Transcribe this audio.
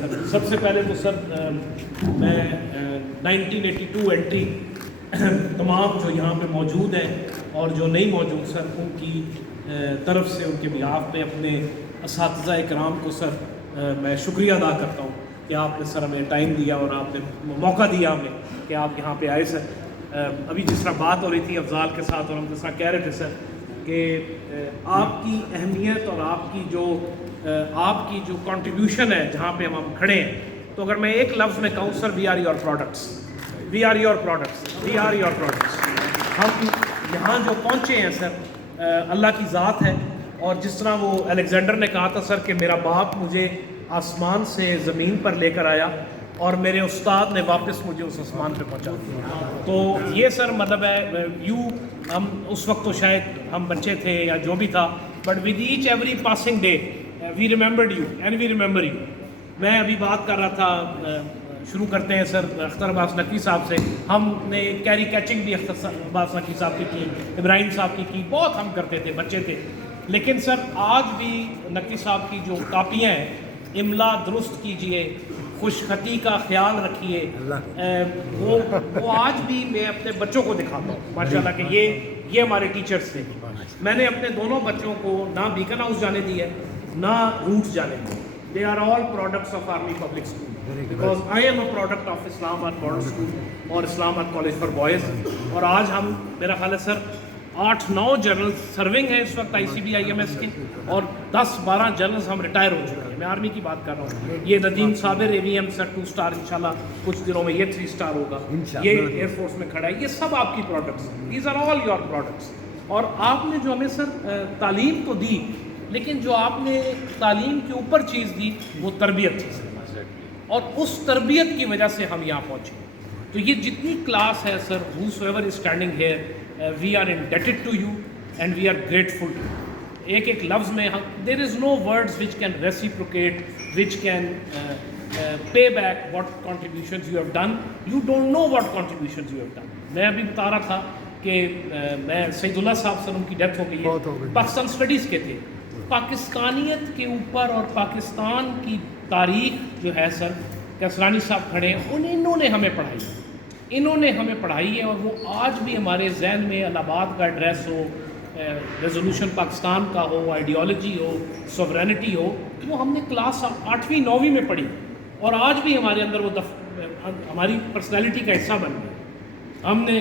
سر سب سے پہلے تو سر میں 1982 انٹری تمام جو یہاں پہ موجود ہیں اور جو نہیں موجود سر ان کی طرف سے ان کے بیہاف پہ اپنے اساتذہ اکرام کو سر میں شکریہ ادا کرتا ہوں کہ آپ نے سر ہمیں ٹائم دیا اور آپ نے موقع دیا ہمیں کہ آپ یہاں پہ آئے سر۔ ابھی جس طرح بات ہو رہی تھی افضال کے ساتھ اور ہم جس طرح کہہ رہے تھے سر کہ آپ کی اہمیت اور آپ کی جو کنٹریبیوشن ہے جہاں پہ ہم کھڑے ہیں، تو اگر میں ایک لفظ میں کہوں sir we are your products, we are your products, we are your products. ہم یہاں جو پہنچے ہیں سر اللہ کی ذات ہے، اور جس طرح وہ الیگزینڈر نے کہا تھا سر کہ میرا باپ مجھے آسمان سے زمین پر لے کر آیا اور میرے استاد نے واپس مجھے اس آسمان پہ پہنچا دیا۔ تو یہ سر مطلب ہے ہم اس وقت تو شاید ہم بچے تھے یا جو بھی تھا، but with each every passing day we remembered you and we remember you. میں ابھی بات کر رہا تھا، شروع کرتے ہیں سر اختر عباس نقوی صاحب سے۔ ہم نے کیری کیچنگ بھی اختر عباس نقوی صاحب کی ابراہیم صاحب کی بہت ہم کرتے تھے، بچے تھے۔ لیکن سر آج بھی نقوی صاحب کی جو کاپیاں ہیں، املا درست کیجئے، خوش خطی کا خیال رکھیے، وہ آج بھی میں اپنے بچوں کو دکھاتا ہوں ماشاءاللہ کہ یہ ہمارے ٹیچرز تھے۔ میں نے اپنے دونوں بچوں کو نہ بیکن ہاؤس جانے دی ہے نہ روٹس جانے دی۔ They are all products of Army Public School because I am a product of Islamabad Model School اور Islamabad College for Boys۔ اور آج ہم میرا خیال ہے سر 8-9 جنرل سرونگ ہیں اس وقت ICBIMS کے، اور 10-12 جنرلز ہم ریٹائر ہو چکے ہیں۔ میں آرمی کی بات کر رہا ہوں۔ یہ ندیم صابر AVM سر 2 اسٹار انشاءاللہ کچھ دنوں میں یہ 3 اسٹار ہوگا، یہ ایئر فورس میں کھڑا ہے۔ یہ سب آپ کی پروڈکٹس ہیں، these are all your products. اور آپ نے جو ہمیں سر تعلیم تو دی، لیکن جو آپ نے تعلیم کے اوپر چیز دی وہ تربیت تھی سر، اور اس تربیت کی وجہ سے ہم یہاں پہنچے۔ تو یہ جتنی کلاس ہے سر، whosoever is standing here, we are indebted to you and we are grateful to you۔ ایک لفظ میں there is no words which can reciprocate, which can pay back what contributions you have done۔ You don't know what contributions you have done۔ میں ابھی بتا رہا تھا کہ میں سعید اللہ صاحب سر ان کی ڈیتھ ہو گئی ہے، پاکستان اسٹڈیز کے تھے۔ پاکستانیت کے اوپر اور پاکستان کی تاریخ جو ہے سر، کسرانی صاحب کھڑے ہیں، انہوں نے ہمیں پڑھائی ہے، انہوں نے ہمیں پڑھائی ہے، اور وہ آج بھی ہمارے ذہن میں الہ آباد کا ایڈریس ہو، ریزولوشن پاکستان کا ہو، آئیڈیالوجی ہو، سوورینٹی ہو، وہ ہم نے کلاس 8ویں 9ویں میں پڑھی، اور آج بھی ہمارے اندر وہ ہماری پرسنالٹی کا حصہ بن گئی۔ ہم نے